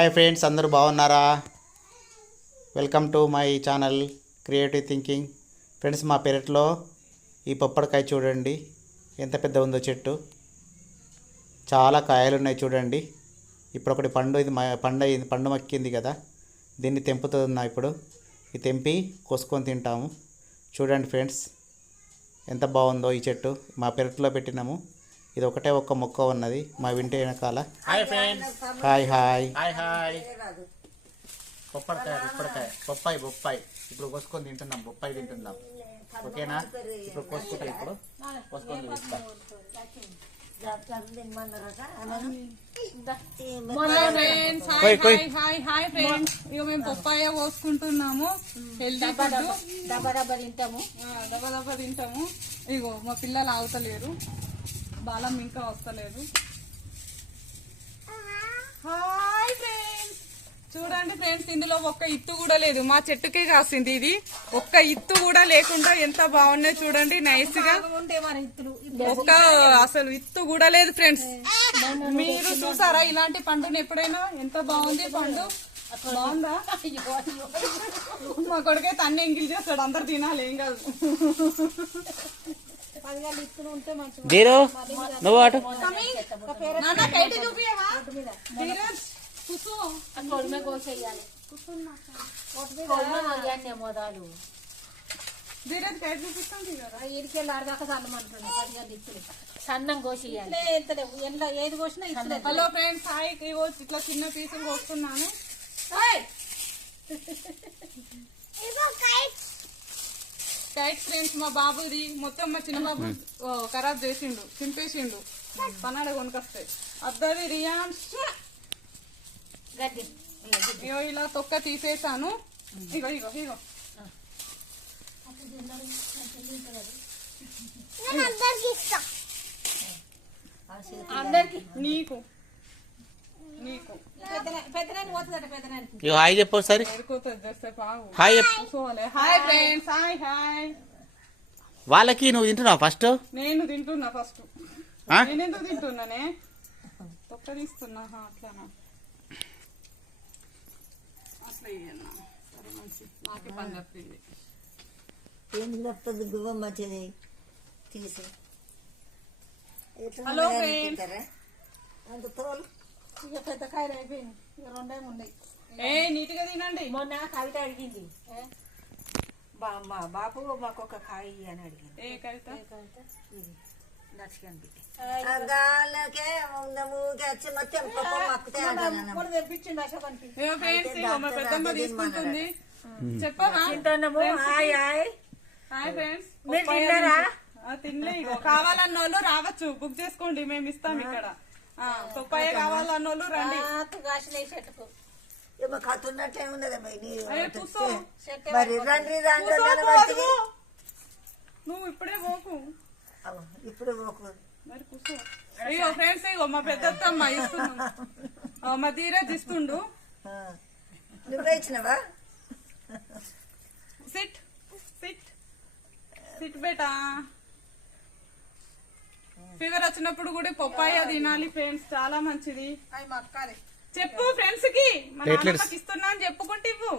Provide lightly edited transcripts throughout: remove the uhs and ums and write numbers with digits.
Hi friends, అందరూ బాగున్నారా? Welcome to my channel creative thinking. Friends, మా పెరట్లో ఈ పప్పడికాయ చూడండి ఎంత పెద్ద ఉందో చెట్టు. చాలా కాయలు ఉన్నాయి చూడండి. ఇప్పుడు ఒకటి పండు మక్కింది కదా, దీన్ని తెంపుతున్నా. ఇప్పుడు ఇది తెంపి కోసుకొని తింటాము. చూడండి ఫ్రెండ్స్, ఎంత బాగుందో ఈ చెట్టు. మా పెరట్లో పెట్టినాము. ఇది ఒకటే ఒక్క మొక్క ఉన్నది మా ఇంటి వెనకాల. Hi friends, hi hi hi hi. బొప్పాయి ఇప్పుడు కోసుకొని తింటున్నాం. బొప్పాయి తింటున్నాం. ఓకేనా? ఇప్పుడు కోసుకుంటా. ఇప్పుడు కోసుకొని చూపిస్తాం. మేము పప్పాయ కోసుకుంటున్నాము. దబ తింటాము. ఇగో మా పిల్లలు ఆగుతలేరు, బాలం ఇంకా వస్తలేదు. హాయ్ ఫ్రెండ్స్, చూడండి ఫ్రెండ్స్, ఇందులో ఒక్క ఇత్తు కూడా లేదు. మా చెట్టుకే కాసింది ఇది. ఒక్క ఇత్తు కూడా లేకుండా ఎంత బాగున్నాయి చూడండి. నైస్ గా ఒక్క అసలు ఇత్తు కూడా లేదు ఫ్రెండ్స్. మీరు చూసారా ఇలాంటి పండుని ఎప్పుడైనా? ఎంత బాగుంది పండు. బాగుందా? మా కొడుకైతే అన్ని ఎంగిల్ చేస్తాడు. అందరు తినాలి, ఏం కాదు. దీరు నువ్వు అటు సన్నం కోసేయాలి. ఏది కోసినా. Hello friends, hi. ఇట్లా చిన్న పీసులు కోస్తున్నాను. కైట్ ఫ్రెండ్స్, మా బాబుది మొత్తం. మా చిన్న బాబు ఖరాబ్ చేసిండు, చింపేసిండు. పన్నాడ కొనుకొస్తాయి. అద్దది రియాన్ ఇలా తొక్క తీసేసాను. ఇగో ఇగో ఇగో నీకు హాయ్ చెప్పు ఒకసారి. Hi hi friends, hi hi. వాళ్ళకి నువ్వు తింటున్నావు ఫస్ట్? నేను తింటున్నా ఫస్ట్. నేను ఎందుకు తింటున్నానే? తొక్క తీస్తున్నా. అట్లానా? అట్లా ఇయ్యన్నా. సరే, మంచి. నాకే పని తప్పింది. హలో ఫ్రెండ్స్, పెద్ద కాయలు అయిపోయింది. రెండే ఉన్నాయి. నీట్గా తినండి. మొన్న కవిత అడిగింది, బాబు మాకు ఒక కాయ అని అడిగింది. ఏ కవిత? నచ్చికండి పెద్దమ్మ తీసుకుంటుంది. చెప్పమా? Hi hi hi friends. తిన్నారా? కావాలన్న వాళ్ళు రావచ్చు, బుక్ చేసుకోండి, మేము ఇస్తాం ఇక్కడ. పప్పాయ కావాలన్న వాళ్ళు రండి. చెట్టుకు నువ్వు ఇప్పుడే పోకు. ఇప్పుడు పోకు మరి కూర్చో. అయ్యో ఫ్రెండ్స్, ఇగో మా పెద్దమ్మ ఇస్తున్నాను. మా ధీరజ్ ఇస్తుండు. నువ్వే ఇచ్చినవా? సిట్ సిట్ సిట్ బేటా. ఫీవర్ వచ్చినప్పుడు కూడా పప్పాయ తినాలి ఫ్రెండ్స్, చాలా మంచిది. చెప్పు ఫ్రెండ్స్ కి. మా నాన్నమ్మకి ఇస్తున్నా అని చెప్పుకుంటే ఇవ్వు.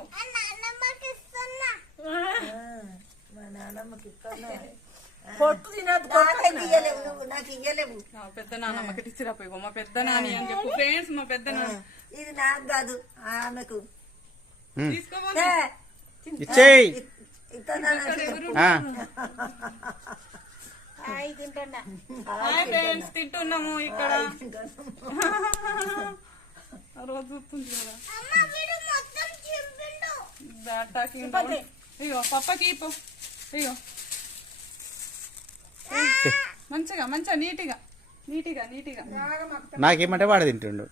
పెద్ద నాన్నమ్మకి ఇచ్చిరాపోయి. మా పెద్ద నాని అని చెప్పు ఫ్రెండ్స్. మా పెద్ద నాన్న. ఇది నాకు కాదు, ఆమెకు తీసుకోవాలి. హాయ్ ఫ్రెండ్స్, తింటున్నాము ఇక్కడ. రోజు చూస్తుంది కదా. ఇగో పప్పకి ఇగో మంచిగా మంచిగా నీట్గా నీట్గా నీట్గా. నాకేమంటే వాడు తింటుండు.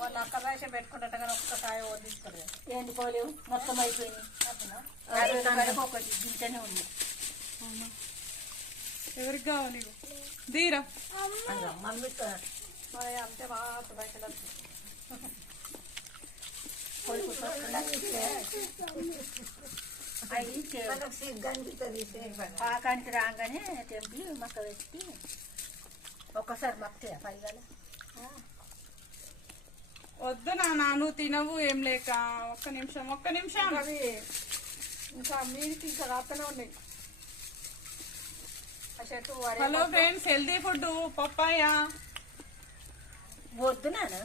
వాళ్ళ అక్క రాశం పెట్టుకుంటా ఒక్క కాయ తీసుకోలేదు. ఎండుకోలేవు, మొత్తం అయిపోయింది. ఒకటి దింటనే ఉంది. ఎవరికి కావాలి? దీరా అంతే బాగా పైసలు. అవి పాకానికి రాగానే తెంపి మక్క పెట్టి ఒక్కసారి మక్తే పైగాల వద్దు నాన్న నువ్వు తినవు ఏం లేక ఒక్క నిమిషం అవి ఇంకా మీరికి ఇంకా రాస్తూనే ఉన్నాయి ఆ చెట్టు hello friends healthy food papaya వద్దు నాన్న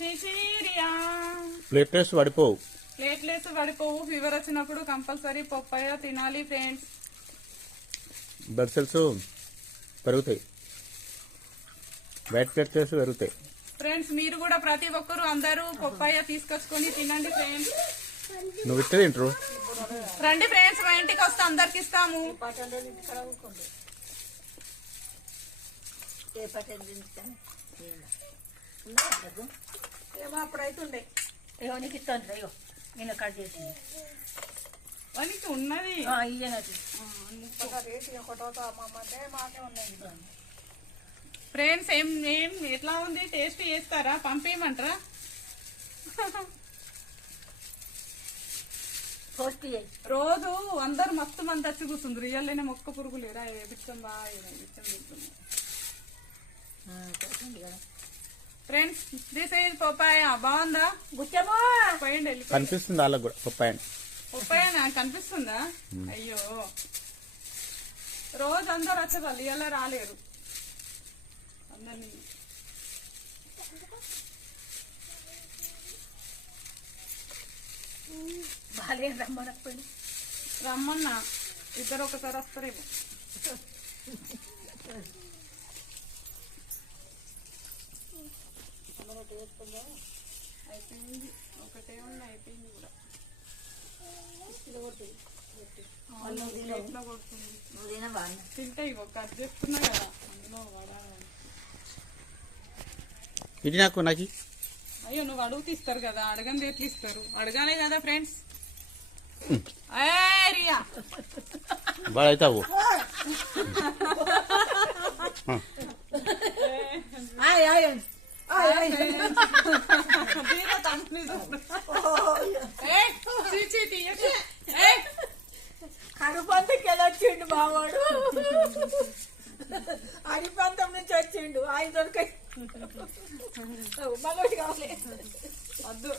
చిచిరియా ప్లేట్లెస్ పడిపోవు. ప్లేట్లెస్ పడిపోవు. ఫీవర్ వచ్చినప్పుడు కంపల్సరీ పప్పాయ తినాలి ఫ్రెండ్స్. బ్లడ్ సెల్స్ పెరుగుతాయి, వైట్ బ్లడ్ సెల్స్ పెరుగుతాయి. ఫ్రెండ్స్ మీరు కూడా ప్రతి ఒక్కరు అందరూ పప్పాయ తీసుకొచ్చుకొని తినండి ఫ్రెండ్స్. నువ్వు ఇస్తే తింటారు. రండి ఫ్రెండ్స్, మా ఇంటికి వస్తే అందరికి ఇస్తాము. ఏమో అప్పుడైతే ఉండే ఏమో నీకు ఇస్తాను అయ్యో నేను కట్ చేసింది వానికి ఉన్నది మాకే ఉన్నాయి ఫ్రెండ్స్. ఏం ఎట్లా ఉంది టేస్ట్ చేస్తారా? పంపేయమంటారా? రోజు అందరు మస్తు మంది వచ్చి కూర్చుంది. రియల్లోనే మొక్క పురుగు లేరా బిచ్చం బాగా ఫ్రెండ్స్. This is papaya. బాగుందా? గుచ్చమో పోయండి. కనిపిస్తుంది వాళ్ళకు కూడా పప్పాయ. పప్పాయ నాకు కనిపిస్తుందా? అయ్యో, రోజు అందరు వచ్చేవాళ్ళు ఇలా రాలేరు. అందరినీ బాగా రమ్మనప్పుడు రమ్మన్నా ఇద్దరు ఒకసారి వస్తారేమో. అయిపోయింది, ఒకటే ఉంది, అయిపోయింది కూడా. ఎట్లా కొడుతుంది తింటే ఇగో కట్ చేస్తున్నా కదా అందులో వాడాలి. ఇది నాకు నాకు అయ్యో నువ్వు అడుగు తీస్తారు కదా, అడగండి ఎట్లు ఇస్తారు? అడగాలే కదా ఫ్రెండ్స్. రియా బాగా అవుతావు. అడిపంతకి ఎలా వచ్చిండు బావాడు, అడిపంతం నుంచి వచ్చిండు. ఆయన దొరకాయి మగోటి కావాలి వద్దు,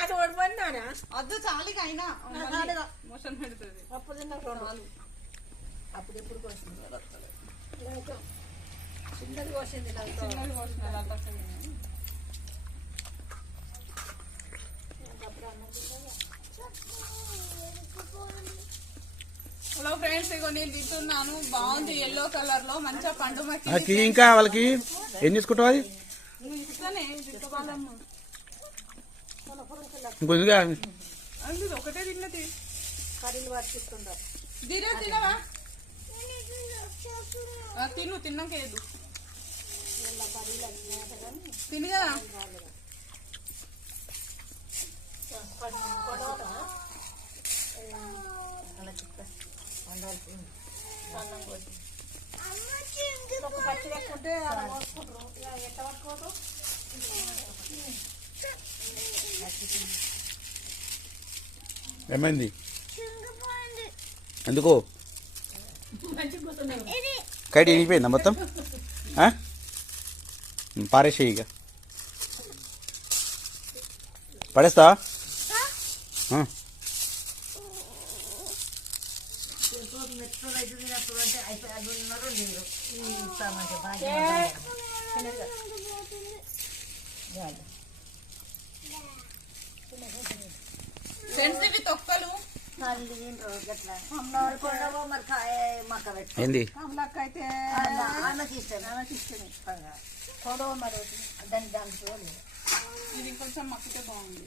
అది వడమన్నారా? వద్దు చాలిగా అయినా మోషన్ పెడుతుంది. అప్పుడు తిన్నారు అప్పుడు ఎప్పుడు కోసింది చిన్నది కోసింది చిన్నది పోసిన హలో ఫ్రెండ్స్, ఇగో నేను తింటున్నాను. బాగుంది, ఎల్లో కలర్ లో మంచిగా పండు మక్కి. ఇంకా వాళ్ళకి ఏం తీసుకుంటావు? అది ఇంకొద్దిగా అందులో ఒకటే తిన్నది. కర్రీలు పట్టిస్తుంటారు. దిరా తినవా? తిను, తిన్నాక ఏదు తిని కదా. ఒక పచ్చి పెట్టుకుంటే అలా పోసుకుంటారు. ఎట్లా పట్టుకోరు? ఏమైంది? ఎందుకు మంచిగా కూర్చున్నాయి. కైట్ ఇనిపోయిందా మొత్తం? పారేసేయి, ఇక పడేస్తావా? ఫ్రెండ్స్ ఇవి తొక్కలు. ఏంది? కమలక్కైతే కొడవ మరి దాని దాంట్లో ఇది కొంచెం మక్కితే బాగుంది.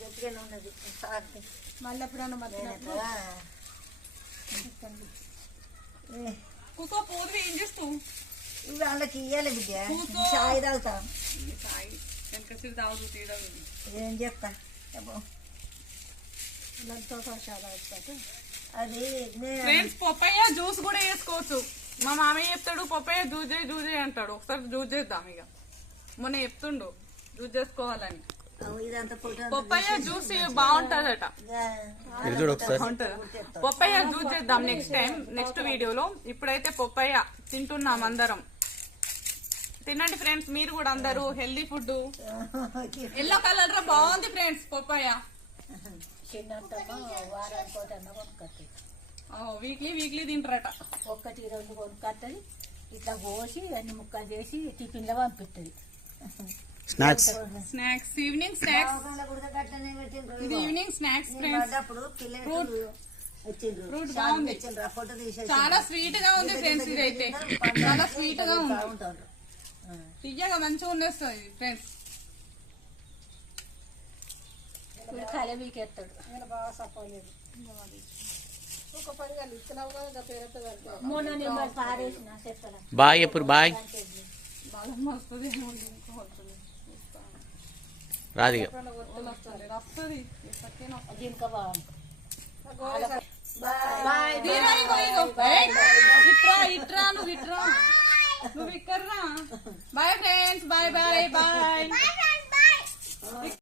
గట్టిగానే ఉన్నది. మళ్ళీ ఎప్పుడన్నా మధ్య కూకో పూర్వి ఏం చేస్తావు? ఇవి వాళ్ళకి ఇయ్యాలి బిడ్డ. కూకో చాయ్ తాగుతాం. చాయ్ వెనకసి తాగుతూ తీయడం. ఏం చెప్తా అది ఫ్రెండ్స్, పప్పాయ జ్యూస్ కూడా వేసుకోవచ్చు. మా మామయ్య చెప్తాడు పప్పాయ జ్యూస్ చేయి అంటాడు. ఒకసారి జ్యూస్ చేద్దాం. ఇక మొన్న చెప్తుండు యూజ్ చేసుకోవాలని. ఇదంతా పప్పాయ జ్యూస్ బాగుంటదట. ఇది చూడు ఒకసారి. పప్పాయ జ్యూస్ చేద్దాం నెక్స్ట్ టైం, నెక్స్ట్ వీడియోలో. ఇప్పుడైతే పప్పాయ తింటున్నాం అందరం. తినండి ఫ్రెండ్స్ మీరు కూడా అందరూ. Healthy food. ఎల్లో కలర్ లో బాగుంది ఫ్రెండ్స్ పప్పాయ. వీక్లీ వీక్లీ తింటారట. ఒక్కటి 2 కొనుక్కొత్తది, ఇట్లా కోసి అన్ని ముక్కలు చేసి టిఫిన్ లో పంపిస్తుంది. Snacks snacks, evening snacks. ఇది ఈవినింగ్ స్నాక్స్ ఫ్రెండ్స్. ఫ్రూట్ బాగుంది, చాలా స్వీట్ గా ఉంది ఫ్రెండ్స్. ఇదైతే చాలా స్వీట్ గా ఉంది, తియ్యగా మంచిగా ఉండేస్తుంది ఫ్రెండ్స్. బాగా సపోలేదు. బాయ్ ఎప్పుడు బాయ్ బాగా వస్తుంది రాధిక. వస్తుంది ఇట్రా నువ్వు ఇట్రా, నువ్వు ఇక్కడ్రా. Bye friends, bye bye bye.